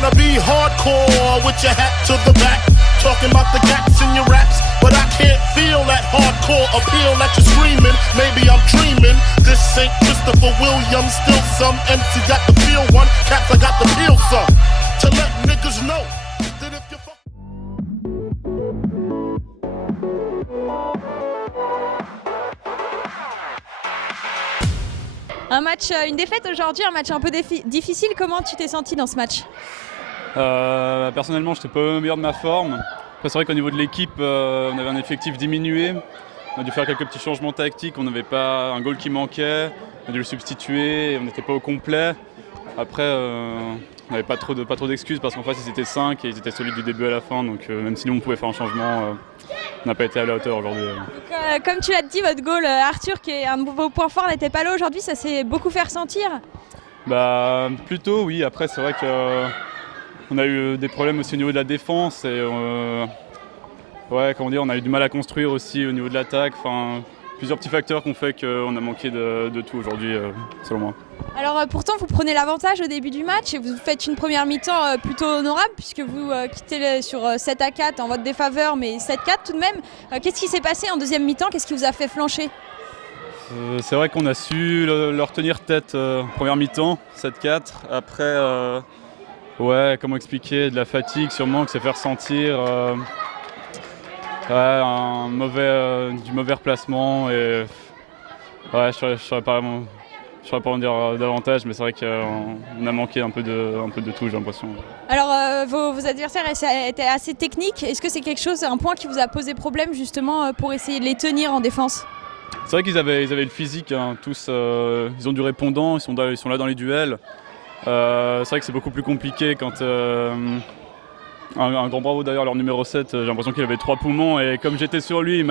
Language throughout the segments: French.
wanna be hardcore with your hat to the back, talking about the cats in your raps, but I can't feel that hardcore appeal that you're screaming. Maybe I'm dreaming. This ain't Christopher Williams, still some MC got the feel one, cats I got the feel some. To let niggas know that if you fuck. Un match, une défaite aujourd'hui, un match un peu difficile. Comment tu t'es senti dans ce match ? Personnellement, je n'étais pas au meilleur de ma forme. Après, c'est vrai qu'au niveau de l'équipe, on avait un effectif diminué. On a dû faire quelques petits changements tactiques. On n'avait pas un goal qui manquait. On a dû le substituer. On n'était pas au complet. Après, on n'avait pas trop d'excuses parce qu'en face, ils étaient 5 et ils étaient solides du début à la fin. Donc, même si nous, on pouvait faire un changement, on n'a pas été à la hauteur aujourd'hui. Comme tu l'as dit, votre goal, Arthur, qui est un de vos points forts, n'était pas là aujourd'hui. Ça s'est beaucoup fait ressentir ? Plutôt, oui. Après, c'est vrai qu'on a eu des problèmes aussi au niveau de la défense. Et on a eu du mal à construire aussi au niveau de l'attaque. Enfin, plusieurs petits facteurs qui ont fait qu'on a manqué de tout aujourd'hui, selon moi. Alors pourtant, vous prenez l'avantage au début du match et vous faites une première mi-temps plutôt honorable puisque vous quittez sur 7-4 en votre défaveur, mais 7-4 tout de même. Qu'est-ce qui s'est passé en deuxième mi-temps ? Qu'est-ce qui vous a fait flancher ? C'est vrai qu'on a su leur tenir tête première mi-temps, 7-4. Après, comment expliquer, de la fatigue sûrement que ça fait ressentir. Du mauvais replacement. Et, je ne saurais pas en dire davantage, mais c'est vrai qu'on a manqué un peu de tout, j'ai l'impression. Alors vos adversaires étaient assez techniques. Est-ce que c'est un point qui vous a posé problème justement pour essayer de les tenir en défense ? C'est vrai qu'ils avaient le physique, hein, tous. Ils ont du répondant, ils sont là dans les duels. C'est vrai que c'est beaucoup plus compliqué quand... Un grand bravo d'ailleurs, leur numéro 7, j'ai l'impression qu'il avait 3 poumons et comme j'étais sur lui, il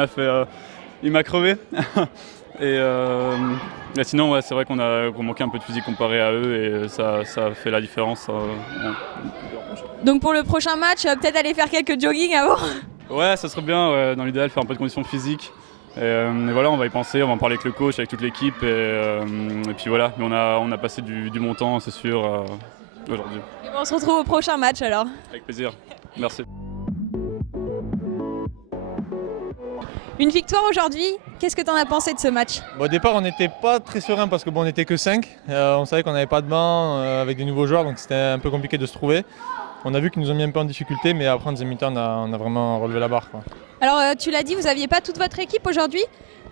m'a crevé. Et sinon, c'est vrai qu'on manquait un peu de physique comparé à eux et ça a fait la différence. Donc pour le prochain match, peut-être aller faire quelques jogging avant ? Ouais, ça serait bien, dans l'idéal, faire un peu de conditions physiques. Et voilà, on va y penser, on va en parler avec le coach, avec toute l'équipe. Et puis voilà, mais on a passé du bon temps, c'est sûr, aujourd'hui. Et on se retrouve au prochain match alors. Avec plaisir, merci. Une victoire aujourd'hui, qu'est-ce que tu en as pensé de ce match ? Au départ, on n'était pas très serein parce qu'on n'était que 5. On savait qu'on n'avait pas de banc avec des nouveaux joueurs, donc c'était un peu compliqué de se trouver. On a vu qu'ils nous ont mis un peu en difficulté, mais après en deuxième mi-temps, on a vraiment relevé la barre, quoi. Alors tu l'as dit, vous n'aviez pas toute votre équipe aujourd'hui.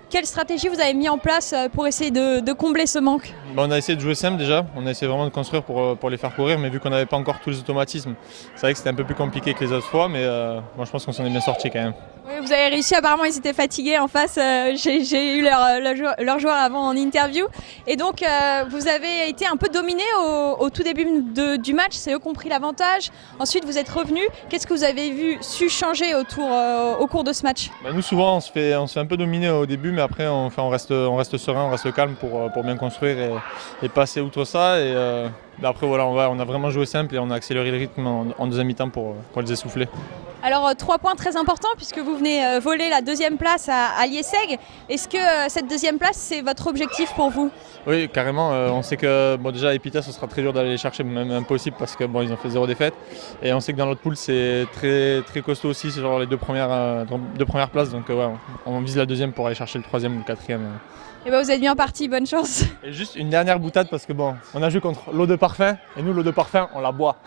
Quelle stratégie vous avez mis en place pour essayer de combler ce manque ? On a essayé de jouer simple déjà, on a essayé vraiment de construire pour les faire courir, mais vu qu'on n'avait pas encore tous les automatismes, c'est vrai que c'était un peu plus compliqué que les autres fois, mais moi je pense qu'on s'en est bien sorti quand même. Oui, vous avez réussi, apparemment ils étaient fatigués en face, j'ai eu leur joueur avant en interview, et donc vous avez été un peu dominé au tout début du match, c'est eux qui ont pris l'avantage, ensuite vous êtes revenus, qu'est-ce que vous avez su changer au cours de ce match ? Nous souvent on se fait un peu dominer au début, mais après on reste serein, on reste calme pour bien construire et passer outre ça. Et après voilà, on a vraiment joué simple et on a accéléré le rythme en deuxième mi-temps pour les essouffler. Alors 3 points très importants puisque vous venez voler la deuxième place à Liesseg. Est-ce que cette deuxième place c'est votre objectif pour vous ? Oui, carrément. On sait que déjà à Epita ce sera très dur d'aller les chercher, même impossible parce que ils ont fait 0 défaite. Et on sait que dans l'autre poule c'est très, très costaud aussi, c'est genre les deux premières places. Donc on vise la deuxième pour aller chercher le troisième ou le quatrième. Et vous êtes bien parti, bonne chance. Et juste une dernière boutade parce que on a joué contre l'eau de parfum et nous l'eau de parfum on la boit.